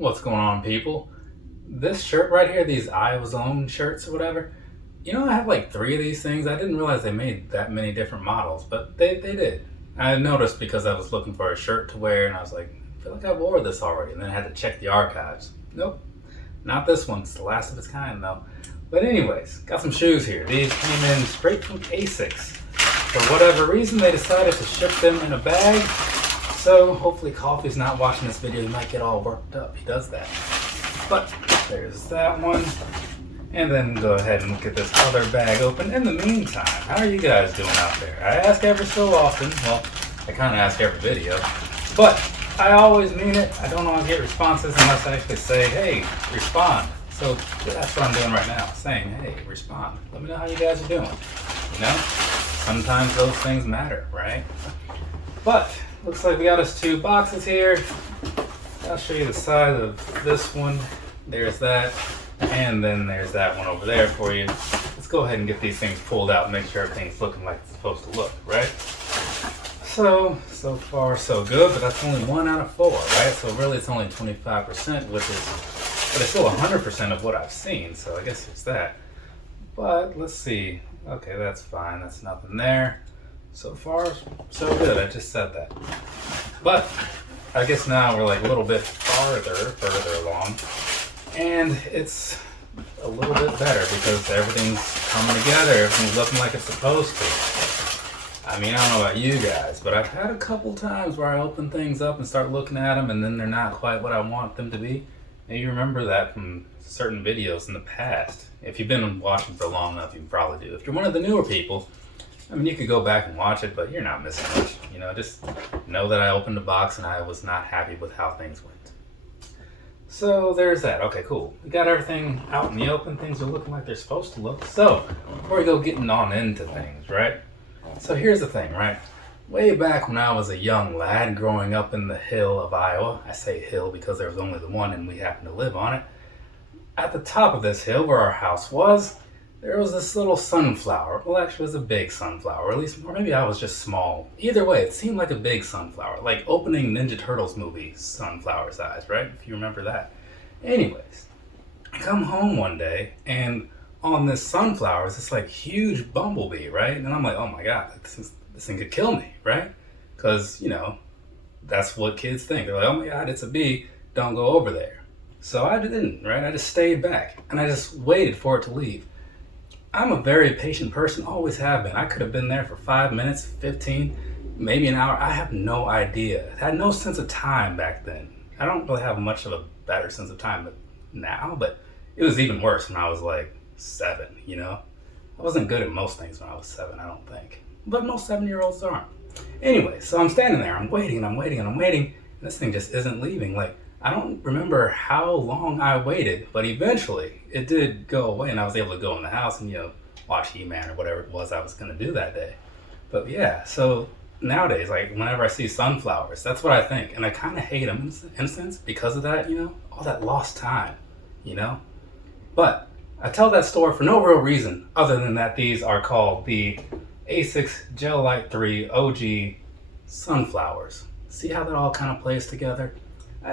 What's going on, people? This shirt right here, these Iowa's Own shirts or whatever, I have like three of these things. I didn't realize they made that many different models, but they did. I noticed because I was looking for a shirt to wear and I was like, I feel like I wore this already. And then I had to check the archives. Nope, not this one. It's the last of its kind though. But anyways, got some shoes here. These came in straight from Asics. For whatever reason, they decided to ship them in a bag. So hopefully Coffee's not watching this video. He might get all worked up. He does that. But there's that one. And then go ahead and get this other bag open. In the meantime, how are you guys doing out there? I ask every so often. Well, I kind of ask every video. But I always mean it. I don't always get responses unless I actually say, hey, respond. So that's what I'm doing right now. Saying, hey, respond. Let me know how you guys are doing. Sometimes those things matter, right? But looks like we got us two boxes here. I'll show you the size of this one. There's that. And then there's that one over there for you. Let's go ahead and get these things pulled out and make sure everything's looking like it's supposed to look, right? So far so good, but that's only 1 out of 4, right? So really it's only 25%, but it's still 100% of what I've seen, so I guess it's that. But let's see. Okay, that's fine. That's nothing there. So far, so good. I just said that. But I guess now we're like a little bit further along. And it's a little bit better because everything's coming together. Everything's looking like it's supposed to. I mean, I don't know about you guys, but I've had a couple times where I open things up and start looking at them and then they're not quite what I want them to be. And you remember that from certain videos in the past. If you've been watching for long enough, you probably do. If you're one of the newer people, I mean, you could go back and watch it, but you're not missing much. Just know that I opened the box and I was not happy with how things went. So there's that. Okay, cool. We got everything out in the open. Things are looking like they're supposed to look. So before we go getting on into things, right? So here's the thing, right? Way back when I was a young lad growing up in the hill of Iowa, I say hill because there was only the one and we happened to live on it. At the top of this hill where our house was, there was this little sunflower. Well, actually it was a big sunflower, or maybe I was just small. Either way, it seemed like a big sunflower, like opening Ninja Turtles movie sunflower size, right? If you remember that. Anyways, I come home one day and on this sunflower is this like huge bumblebee, right? And I'm like, oh my God, this thing could kill me, right? Because, that's what kids think. They're like, oh my God, it's a bee, don't go over there. So I didn't, right? I just stayed back and I just waited for it to leave. I'm a very patient person, always have been. I could have been there for 5 minutes, 15, maybe an hour. I have no idea. I had no sense of time back then. I don't really have much of a better sense of time now, but it was even worse when I was like 7, I wasn't good at most things when I was 7, I don't think. But most 7-year-olds aren't. Anyway, so I'm standing there, I'm waiting, and this thing just isn't leaving. Like, I don't remember how long I waited, but eventually it did go away and I was able to go in the house and, watch He-Man or whatever it was I was going to do that day. But yeah, so nowadays, like whenever I see sunflowers, that's what I think. And I kind of hate them in a sense because of that, all that lost time, But I tell that story for no real reason other than that these are called the Asics Gel-Lyte III OG sunflowers. See how that all kind of plays together?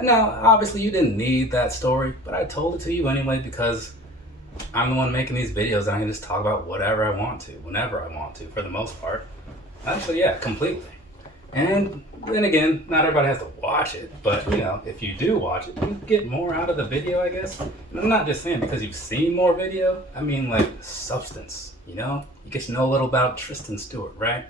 Now, obviously you didn't need that story, but I told it to you anyway because I'm the one making these videos and I can just talk about whatever I want to, whenever I want to, for the most part. Actually, yeah, completely. And then again, not everybody has to watch it, but if you do watch it, you get more out of the video, I guess. And I'm not just saying because you've seen more video, I mean like substance, You get to know a little about Tristan Stewart, right?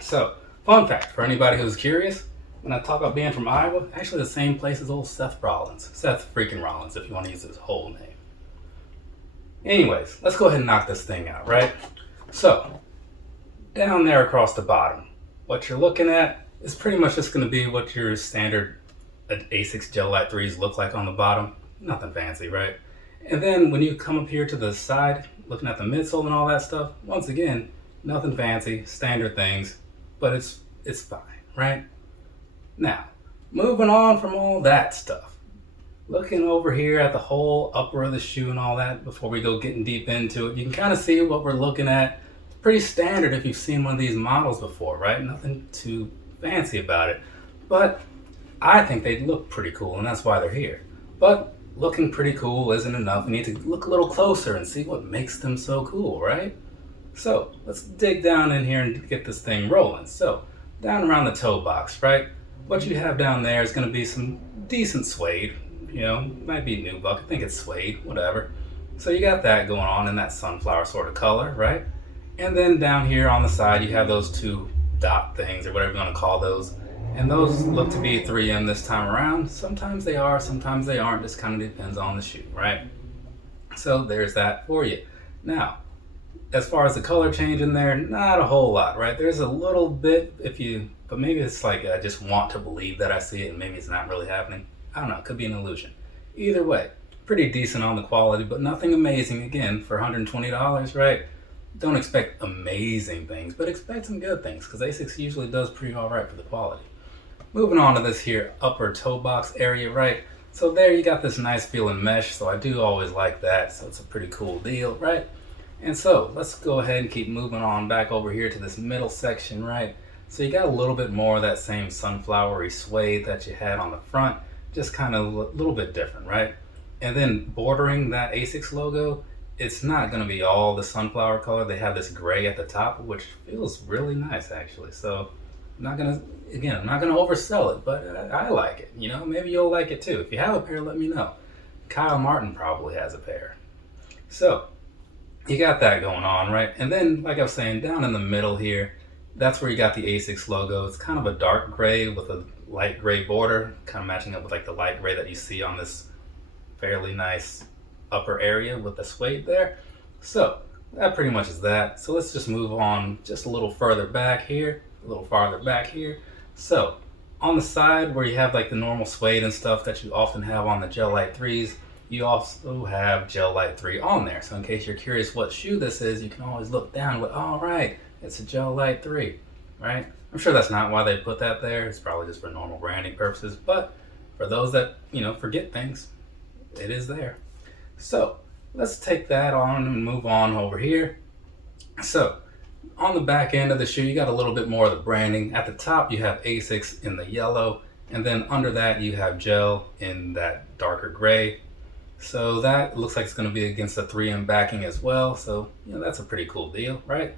So, fun fact for anybody who's curious, when I talk about being from Iowa, actually the same place as old Seth Rollins. Seth freaking Rollins, if you want to use his whole name. Anyways, let's go ahead and knock this thing out, right? So, down there across the bottom, what you're looking at is pretty much just going to be what your standard Asics Gel-Lyte 3s look like on the bottom. Nothing fancy, right? And then when you come up here to the side, looking at the midsole and all that stuff, once again, nothing fancy, standard things, but it's fine, right? Now, moving on from all that stuff, looking over here at the whole upper of the shoe and all that before we go getting deep into it, you can kind of see what we're looking at. It's pretty standard if you've seen one of these models before, right? Nothing too fancy about it. But I think they look pretty cool, and that's why they're here. But looking pretty cool isn't enough. We need to look a little closer and see what makes them so cool, right? So let's dig down in here and get this thing rolling. So down around the toe box, right? What you have down there is going to be some decent suede. You know, might be nubuck. I think it's suede, whatever. So you got that going on in that sunflower sort of color, right? And then down here on the side, you have those two dot things, or whatever you want to call those. And those look to be 3M this time around. Sometimes they are, sometimes they aren't. Just kind of depends on the shoe, right? So there's that for you. Now, as far as the color change in there, not a whole lot, right? There's a little bit but maybe it's like I just want to believe that I see it and maybe it's not really happening. I don't know, it could be an illusion. Either way, pretty decent on the quality, but nothing amazing. Again, for $120, right? Don't expect amazing things, but expect some good things, because Asics usually does pretty all right for the quality. Moving on to this here upper toe box area, right? So there you got this nice feeling mesh, so I do always like that, so it's a pretty cool deal, right? And so let's go ahead and keep moving on back over here to this middle section, right? So you got a little bit more of that same sunflowery suede that you had on the front, just kind of a little bit different, right? And then bordering that Asics logo, it's not going to be all the sunflower color. They have this gray at the top, which feels really nice actually. So I'm not going to oversell it, but I like it. You know, maybe you'll like it too. If you have a pair, let me know. Kyle Martin probably has a pair. So you got that going on, right? And then, like I was saying, down in the middle here, that's where you got the Asics logo. It's kind of a dark gray with a light gray border, kind of matching up with like the light gray that you see on this fairly nice upper area with the suede there. So that pretty much is that. So let's just move on just a little further back here, a little farther back here. So on the side where you have like the normal suede and stuff that you often have on the Gel-Lyte 3s, you also have Gel-Lyte 3 on there. So in case you're curious what shoe this is, you can always look down with, all right, it's a Gel-Lyte 3, right? I'm sure that's not why they put that there. It's probably just for normal branding purposes. But for those that, you know, forget things, it is there. So let's take that on and move on over here. So on the back end of the shoe, you got a little bit more of the branding. At the top, you have Asics in the yellow, and then under that, you have Gel in that darker gray. So that looks like it's going to be against the 3M backing as well. So, you know, that's a pretty cool deal, right?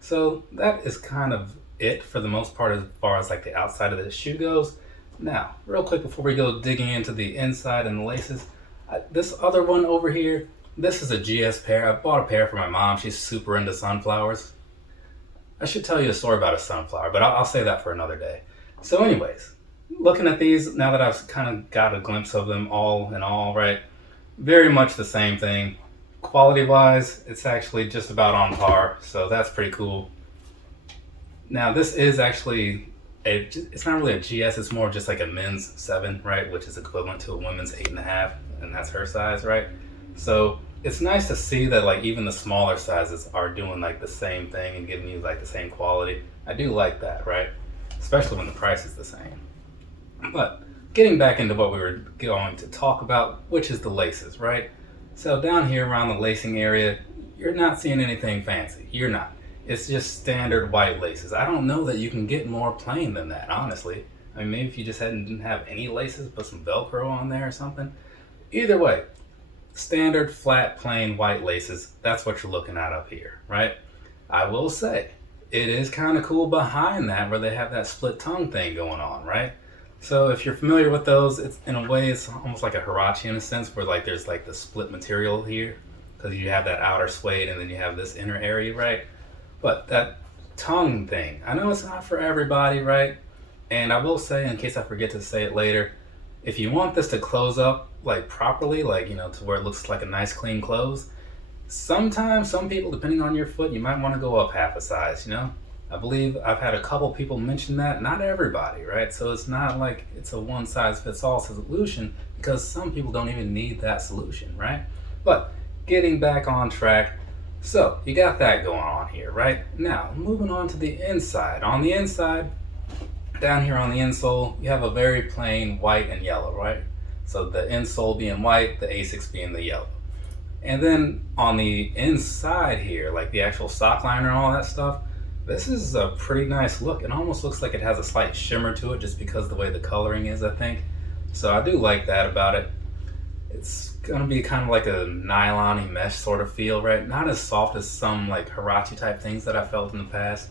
So that is kind of it for the most part as far as like the outside of the shoe goes. Now, real quick before we go digging into the inside and the laces, this other one over here, this is a GS pair. I bought a pair for my mom. She's super into sunflowers. I should tell you a story about a sunflower, but I'll say that for another day. So anyways, looking at these, now that I've kind of got a glimpse of them all in all, right? Very much the same thing. Quality-wise, it's actually just about on par, so that's pretty cool. Now this is actually, it's not really a GS, it's more just like a men's 7, right? Which is equivalent to a women's 8.5, and that's her size, right? So it's nice to see that like even the smaller sizes are doing like the same thing and giving you like the same quality. I do like that, right? Especially when the price is the same. But getting back into what we were going to talk about, which is the laces, right? So down here around the lacing area, you're not seeing anything fancy. You're not. It's just standard white laces. I don't know that you can get more plain than that, honestly. I mean, maybe if you just didn't have any laces, put some Velcro on there or something. Either way, standard flat plain white laces, that's what you're looking at up here, right? I will say, it is kind of cool behind that where they have that split tongue thing going on, right? So if you're familiar with those, it's in a way it's almost like a Huarache in a sense, where like there's like the split material here, because you have that outer suede and then you have this inner area, right? But that tongue thing, I know it's not for everybody, right? And I will say, in case I forget to say it later, if you want this to close up like properly, like, you know, to where it looks like a nice clean close, sometimes some people, depending on your foot, you might want to go up half a size, you know? I believe I've had a couple people mention that, not everybody, right? So it's not like it's a one size fits all solution, because some people don't even need that solution, right? But getting back on track, so you got that going on here, right? Now, moving on to the inside. On the inside, down here on the insole, you have a very plain white and yellow, right? So the insole being white, the Asics being the yellow. And then on the inside here, like the actual sock liner and all that stuff, This is a pretty nice look. It almost looks like it has a slight shimmer to it just because of the way the coloring is, I think. So I do like that about it. It's gonna be kind of like a nylon-y mesh sort of feel, right? Not as soft as some like Huarache type things that I felt in the past,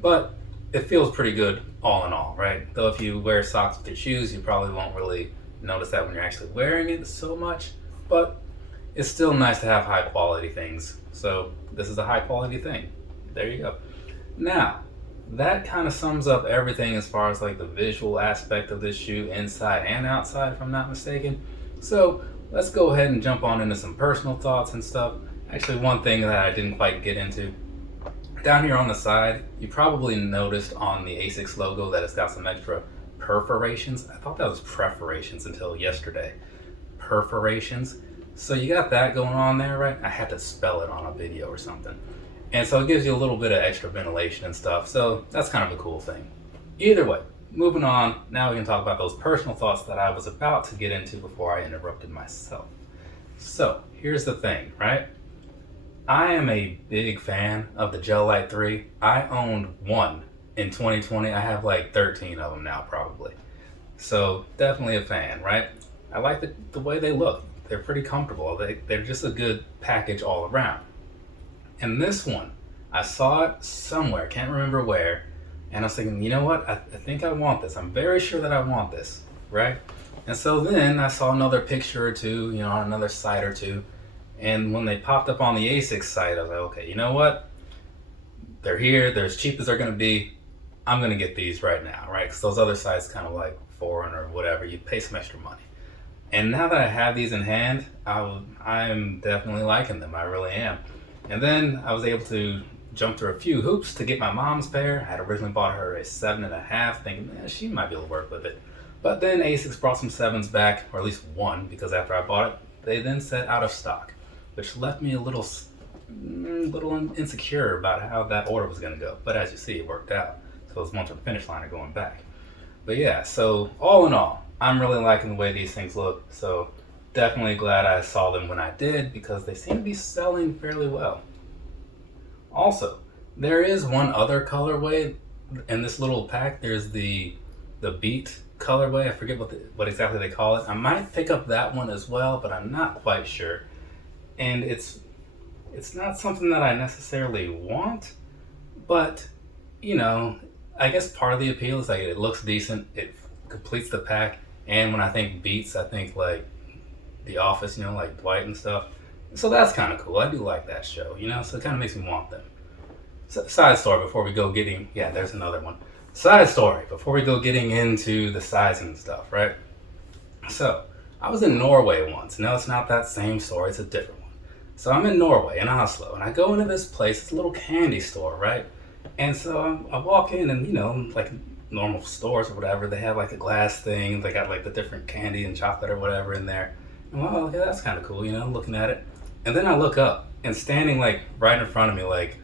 but it feels pretty good all in all, right? Though if you wear socks with your shoes, you probably won't really notice that when you're actually wearing it so much, but it's still nice to have high quality things. So this is a high quality thing. There you go. Now, that kind of sums up everything as far as like the visual aspect of this shoe, inside and outside, if I'm not mistaken. So let's go ahead and jump on into some personal thoughts and stuff. Actually, one thing that I didn't quite get into, down here on the side, you probably noticed on the Asics logo that it's got some extra perforations. I thought that was perforations until yesterday. Perforations. So you got that going on there, right? I had to spell it on a video or something. And so it gives you a little bit of extra ventilation and stuff. So that's kind of a cool thing. Either way, moving on, now we can talk about those personal thoughts that I was about to get into before I interrupted myself. So here's the thing, right? I am a big fan of the Gel-Lyte 3. I owned one in 2020. I have like 13 of them now probably. So definitely a fan, right? I like the way they look. They're pretty comfortable. They're just a good package all around. And this one, I saw it somewhere, can't remember where, and I was thinking, you know what, I think I want this. I'm very sure that I want this, right? And so then I saw another picture or two, you know, on another site or two, and when they popped up on the Asics site, I was like, okay, you know what? They're here, they're as cheap as they're gonna be. I'm gonna get these right now, right? Because those other sites kind of like foreign or whatever, you pay some extra money. And now that I have these in hand, I'm definitely liking them, I really am. And then I was able to jump through a few hoops to get my mom's pair. I had originally bought her a 7.5, thinking she might be able to work with it. But then Asics brought some 7s back, or at least one, because after I bought it, they then said out of stock, which left me a little insecure about how that order was going to go. But as you see, it worked out. So it was one to the finish line of going back. But yeah, so all in all, I'm really liking the way these things look. So definitely glad I saw them when I did, because they seem to be selling fairly well. Also, there is one other colorway in this little pack. There's the Beat colorway. I forget what exactly they call it. I might pick up that one as well, but I'm not quite sure. And it's not something that I necessarily want, but you know, I guess part of the appeal is like it looks decent, it completes the pack, and when I think Beats, I think like The Office, you know, like Dwight and stuff. So that's kind of cool. I do like that show, you know, so it kind of makes me want them. So, side story before we go getting, yeah, there's another one. Side story before we go getting into the sizing and stuff, right? So I was in Norway once. No, it's not that same story, it's a different one. So I'm in Norway, in Oslo, and I go into this place, it's a little candy store, right? And so I walk in, and you know, like normal stores or whatever, they have like a glass thing, they got like the different candy and chocolate or whatever in there. And well, okay, that's kind of cool, you know, looking at it. And then I look up, and standing like right in front of me, like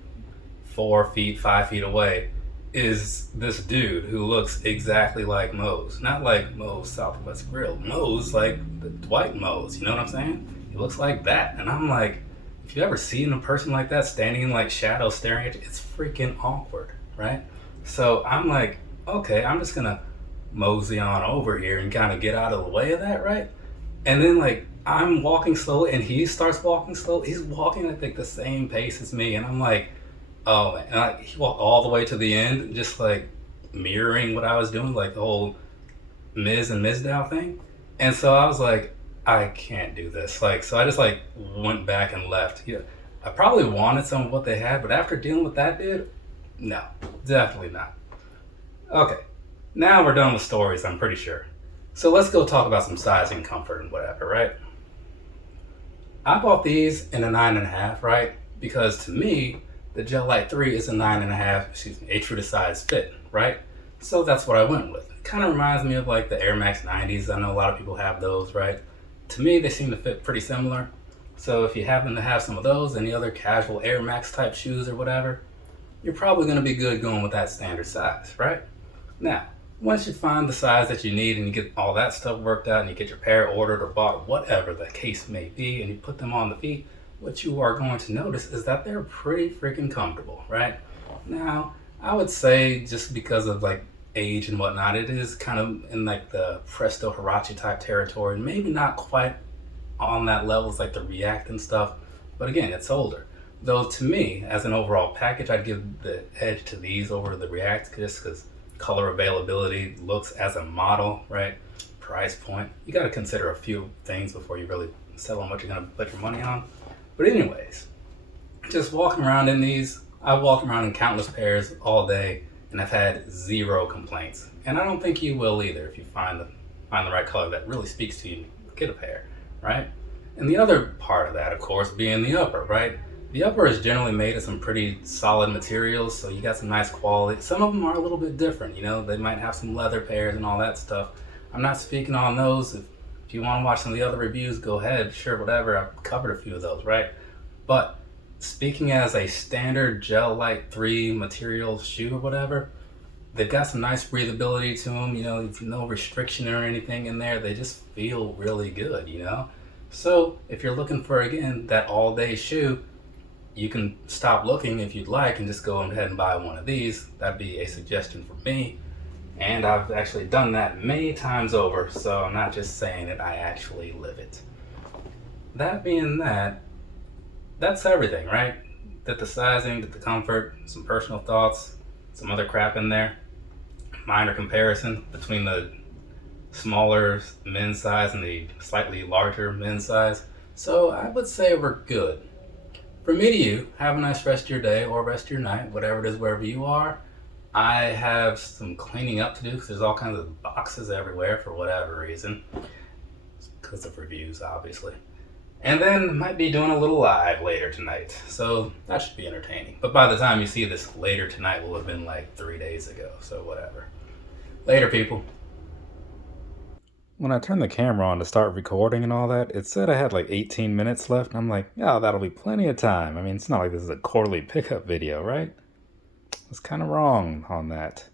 4 feet, 5 feet away, is this dude who looks exactly like Mose. Not like Mose Southwest Grill. Mose, like the Dwight Mose, you know what I'm saying? He looks like that. And I'm like, if you ever seen a person like that standing in like shadow staring at you, it's freaking awkward, right? So I'm like, okay, I'm just gonna mosey on over here and kind of get out of the way of that, right? And then like I'm walking slow and he starts walking slow. He's walking at like the same pace as me, and I'm like, oh man. And he walked all the way to the end, just like mirroring what I was doing, like the whole Miz and Mizdow thing. And so I was like, I can't do this. Like, so I just like went back and left. Yeah, I probably wanted some of what they had, but after dealing with that dude, no, definitely not. Okay, now we're done with stories, I'm pretty sure. So let's go talk about some sizing, comfort, and whatever, right? I bought these in a 9.5, right? Because to me, the Gel-Lyte 3 is a 9.5, a true to size fit, right? So that's what I went with. It kind of reminds me of like the Air Max 90s. I know a lot of people have those, right? To me, they seem to fit pretty similar. So if you happen to have some of those, any other casual Air Max type shoes or whatever, you're probably gonna be good going with that standard size, right? Now, once you find the size that you need and you get all that stuff worked out and you get your pair ordered or bought, whatever the case may be, and you put them on the feet, what you are going to notice is that they're pretty freaking comfortable, right? Now, I would say just because of like age and whatnot, it is kind of in like the Presto Hirachi type territory. Maybe not quite on that level as like the React and stuff, but again, it's older. Though to me, as an overall package, I'd give the edge to these over the React just because color availability, looks as a model, right? Price point. You got to consider a few things before you really settle on what you're going to put your money on. But anyways, just walking around in these, I've walked around in countless pairs all day and I've had zero complaints. And I don't think you will either if you find the right color that really speaks to you. Get a pair, right? And the other part of that, of course, being the upper, right? The upper is generally made of some pretty solid materials, so you got some nice quality. Some of them are a little bit different, you know, they might have some leather pairs and all that stuff. I'm not speaking on those. If you want to watch some of the other reviews, go ahead, sure, whatever. I've covered a few of those, right? But speaking as a standard Gel-Lyte III material shoe or whatever, they've got some nice breathability to them, you know, no restriction or anything in there. They just feel really good, you know? So if you're looking for, again, that all-day shoe, you can stop looking if you'd like and just go ahead and buy one of these. That'd be a suggestion for me. And I've actually done that many times over, so I'm not just saying it, I actually live it. That being that, that's everything, right? Did the sizing, did the comfort, some personal thoughts, some other crap in there. Minor comparison between the smaller men's size and the slightly larger men's size. So I would say we're good. From me to you, have a nice rest of your day or rest of your night, whatever it is, wherever you are. I have some cleaning up to do because there's all kinds of boxes everywhere for whatever reason. Because of reviews, obviously. And then might be doing a little live later tonight. So that should be entertaining. But by the time you see this, later tonight will have been like 3 days ago. So whatever. Later, people. When I turned the camera on to start recording and all that, it said I had like 18 minutes left. And I'm like, yeah, that'll be plenty of time. I mean, it's not like this is a quarterly pickup video, right? I was kind of wrong on that.